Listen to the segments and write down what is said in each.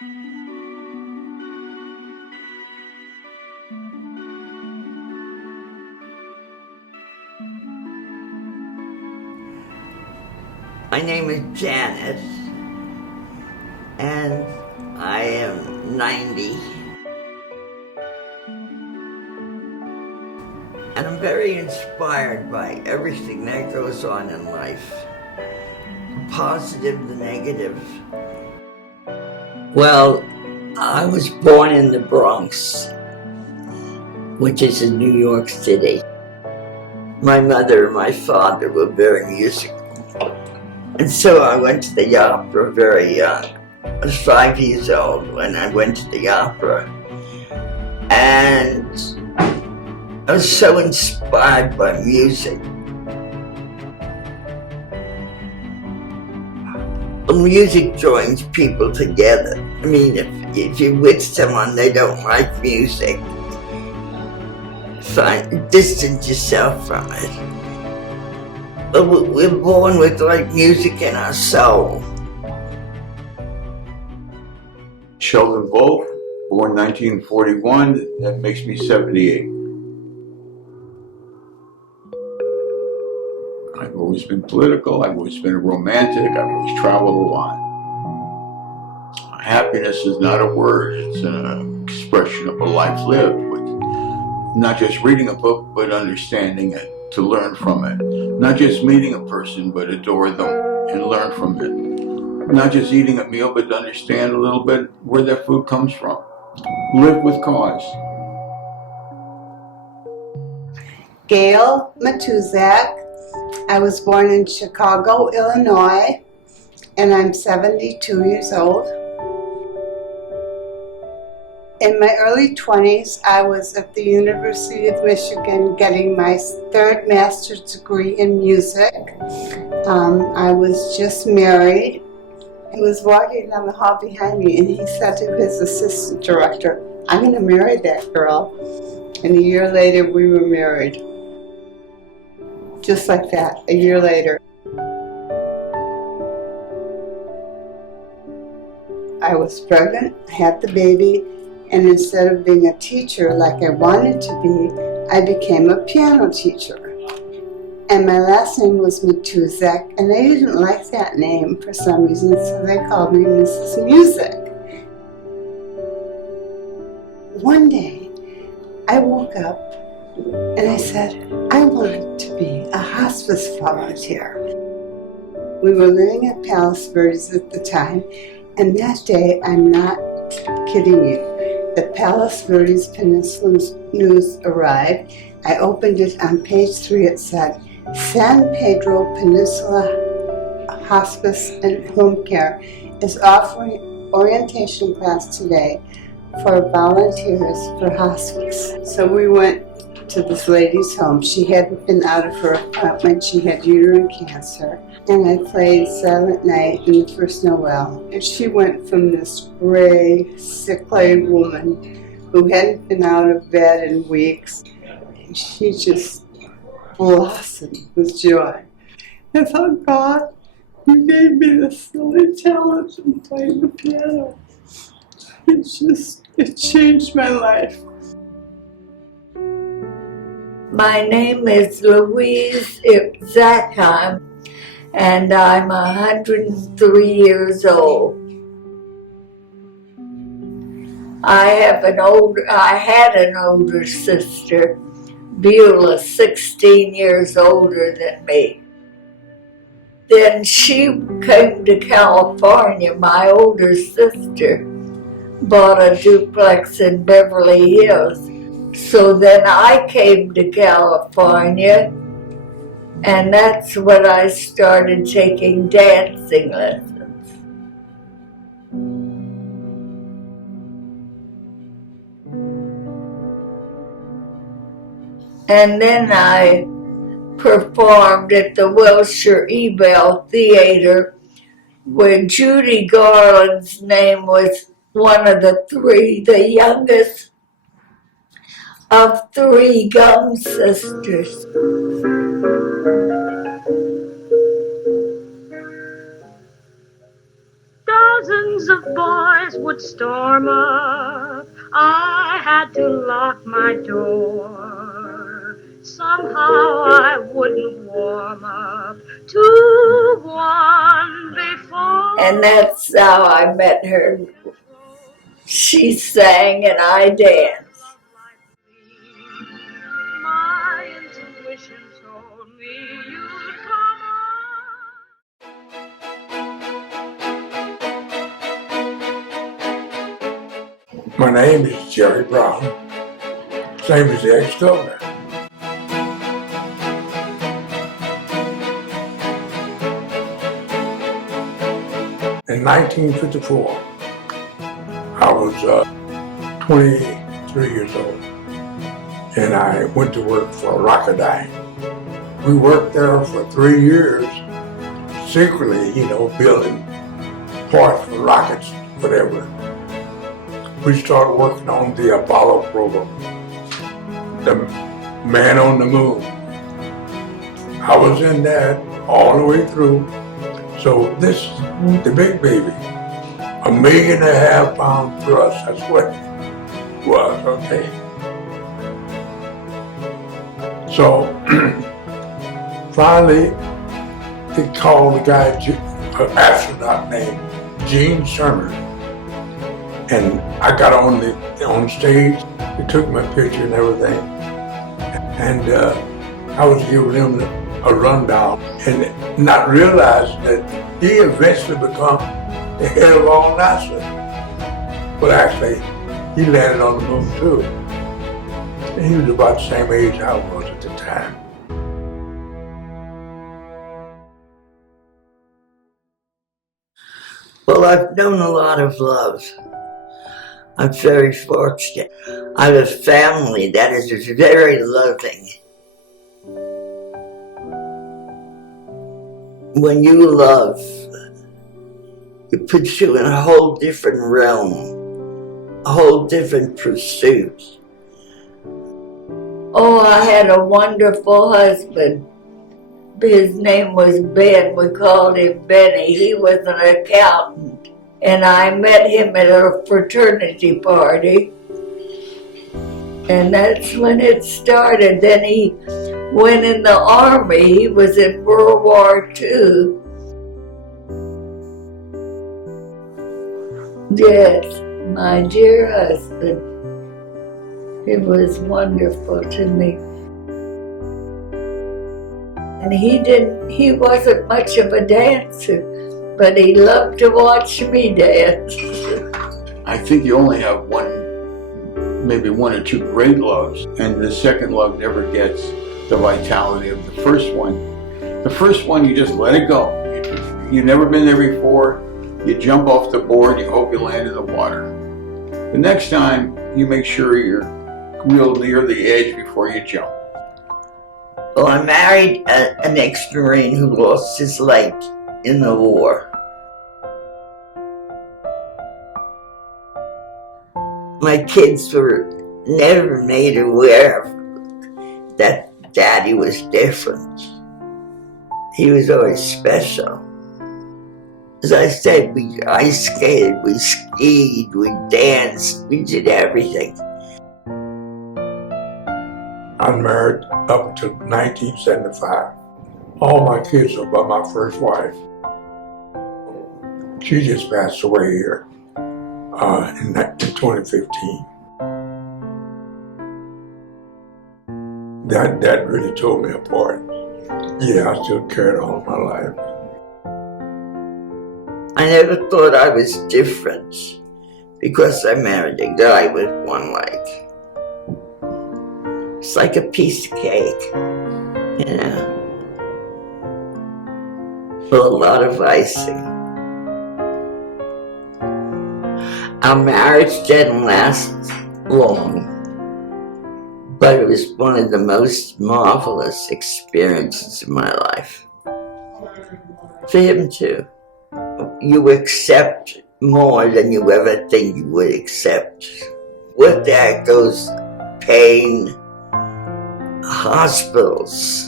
My name is Janet, and I am 90. And I'm very inspired by everything that goes on in life, the positive, the negative. Well, I was born in the Bronx, which is in New York City. My mother and my father were very musical. And so I went to the opera very young. I was 5 years old when I went to the opera. And I was so inspired by music. Music joins people together. I mean, if you're with someone, they don't like music, distance yourself from it. But we're born with like music in our soul. Sheldon Volk, born 1941, that makes me 78. I've always been political, I've always been a romantic, I've always traveled a lot. Happiness is not a word, it's an expression of a life lived, with not just reading a book, but understanding it, to learn from it. Not just meeting a person, but adore them and learn from it. Not just eating a meal, but to understand a little bit where that food comes from. Live with cause. Gail Matuzak. I was born in Chicago, Illinois, and I'm 72 years old. In my early 20s, I was at the University of Michigan getting my third master's degree in music. I was just married. He was walking down the hall behind me, and he said to his assistant director, "I'm going to marry that girl." And a year later, we were married. Just like that, a year later. I was pregnant, I had the baby, and instead of being a teacher like I wanted to be, I became a piano teacher. And my last name was Matuzak, and they didn't like that name for some reason, so they called me Mrs. Music. One day, I woke up and I said, I want to be a hospice volunteer. We were living at Palos Verdes at the time, and that day, I'm not kidding you, the Palos Verdes Peninsula News arrived. I opened it on page 3, it said, San Pedro Peninsula Hospice and Home Care is offering orientation class today for volunteers for hospice. So we went to this lady's home. She hadn't been out of her apartment. She had uterine cancer. And I played Silent Night in the first Noel. And she went from this gray, sickly woman who hadn't been out of bed in weeks. And she just blossomed with joy. I thought, God, you gave me this silly talent in playing the piano. It changed my life. My name is Louise Zackheim, and I'm 103 years old. I had an older sister, Beulah, 16 years older than me. Then she came to California. My older sister bought a duplex in Beverly Hills. So then I came to California, and that's when I started taking dancing lessons. And then I performed at the Wilshire Ebell Theater, where Judy Garland's name was one of the three, the youngest of 3 Gum sisters. Dozens Crowds of boys would storm up. I had to lock my door. Somehow I wouldn't warm up to one before. And that's how I met her. She sang and I danced. My intuition told me you'd come on. My name is Jerry Brown, same as the ex-governor. In 1954, I was 23 years old, and I went to work for Rocketdyne. We worked there for 3 years, secretly, building parts for rockets, whatever. We started working on the Apollo program, the man on the moon. I was in that all the way through. So this is the big baby, $1.5 million thrust, that's what it was, okay? So finally, they called a guy, an astronaut named Gene Cerner. And I got on stage, they took my picture and everything. And I was giving him a rundown and not realizing that he eventually become the head of all NASA. But actually, he landed on the moon too. And he was about the same age I was at the time. Well, I've known a lot of love. I'm very fortunate. I have a family that is very loving. When you love, it puts you in a whole different realm, a whole different pursuit. Oh, I had a wonderful husband. His name was Ben. We called him Benny. He was an accountant. And I met him at a fraternity party. And that's when it started. Then he went in the Army. He was in World War II. Yes, my dear husband. It was wonderful to me. And he wasn't much of a dancer, but he loved to watch me dance. I think you only have maybe one or two great loves, and the second love never gets the vitality of the first one. The first one, you just let it go. You've never been there before. You jump off the board, you hope you land in the water. The next time, you make sure you're real near the edge before you jump. Well, I married an ex-Marine who lost his leg in the war. My kids were never made aware that Daddy was different. He was always special. As I said, we ice skated, we skied, we danced, we did everything. I'm married up to 1975. All my kids are by my first wife. She just passed away here in 2015. That really tore me apart. Yeah, I still carried on my life. I never thought I was different because I married a guy with one leg. It's like a piece of cake, with a lot of icing. Our marriage didn't last long, but it was one of the most marvelous experiences of my life. For him too. You accept more than you ever think you would accept. With that goes pain, hospitals,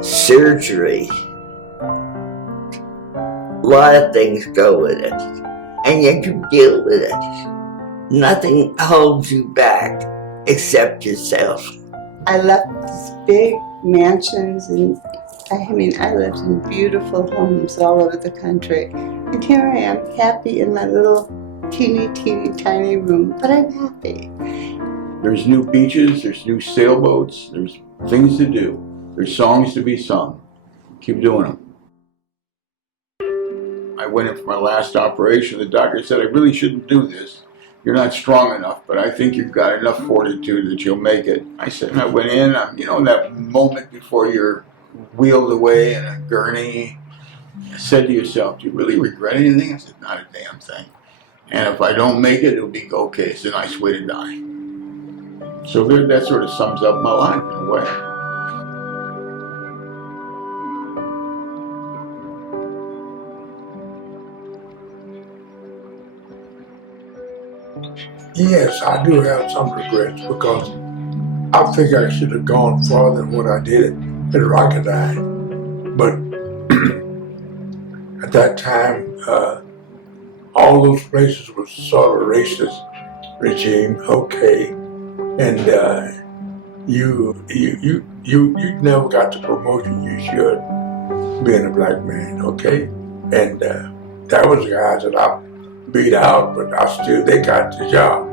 surgery. A lot of things go with it. and yet you deal with it. Nothing holds you back except yourself. I left these big mansions, and I lived in beautiful homes all over the country. And here I am, happy in my little teeny tiny room, but I'm happy. There's new beaches, there's new sailboats, there's things to do, there's songs to be sung. Keep doing them. I went in for my last operation. The doctor said, I really shouldn't do this. You're not strong enough, but I think you've got enough fortitude that you'll make it. I said, and I went in, in that moment before you're wheeled away in a gurney, I said to yourself, do you really regret anything? I said, not a damn thing. And if I don't make it, it'll be okay. It's a nice way to die. So that sort of sums up my life in a way. Yes, I do have some regrets because I think I should have gone farther than what I did at Rocketeye. But at that time, all those places were sort of racist regime, okay, and you never got the promotion you should being a black man, okay, and that was the guys that I beat out, but they got the job.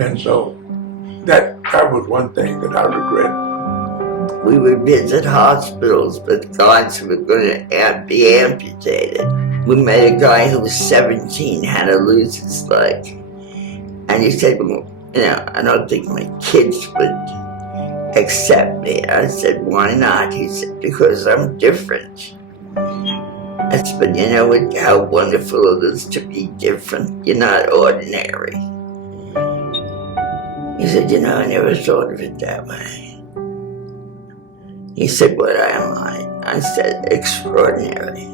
And so that was one thing that I regret. We would visit hospitals, but guys were going to be amputated. We met a guy who was 17, had to lose his leg. And he said, well, I don't think my kids would accept me. I said, why not? He said, because I'm different. I said, but you know how wonderful it is to be different. You're not ordinary. He said, I never thought of it that way. He said, what am I? I said, extraordinary.